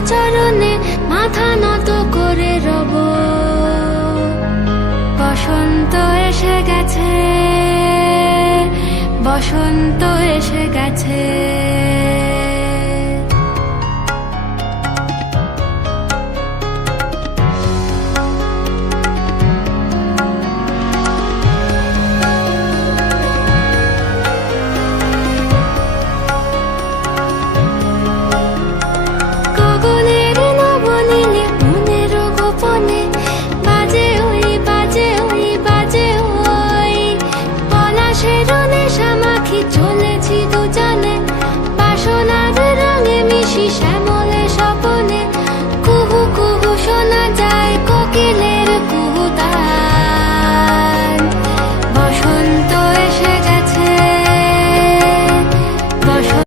চরণে মাথা নত করে রব। বসন্ত এসে গেছে, বসন্ত এসে গেছে।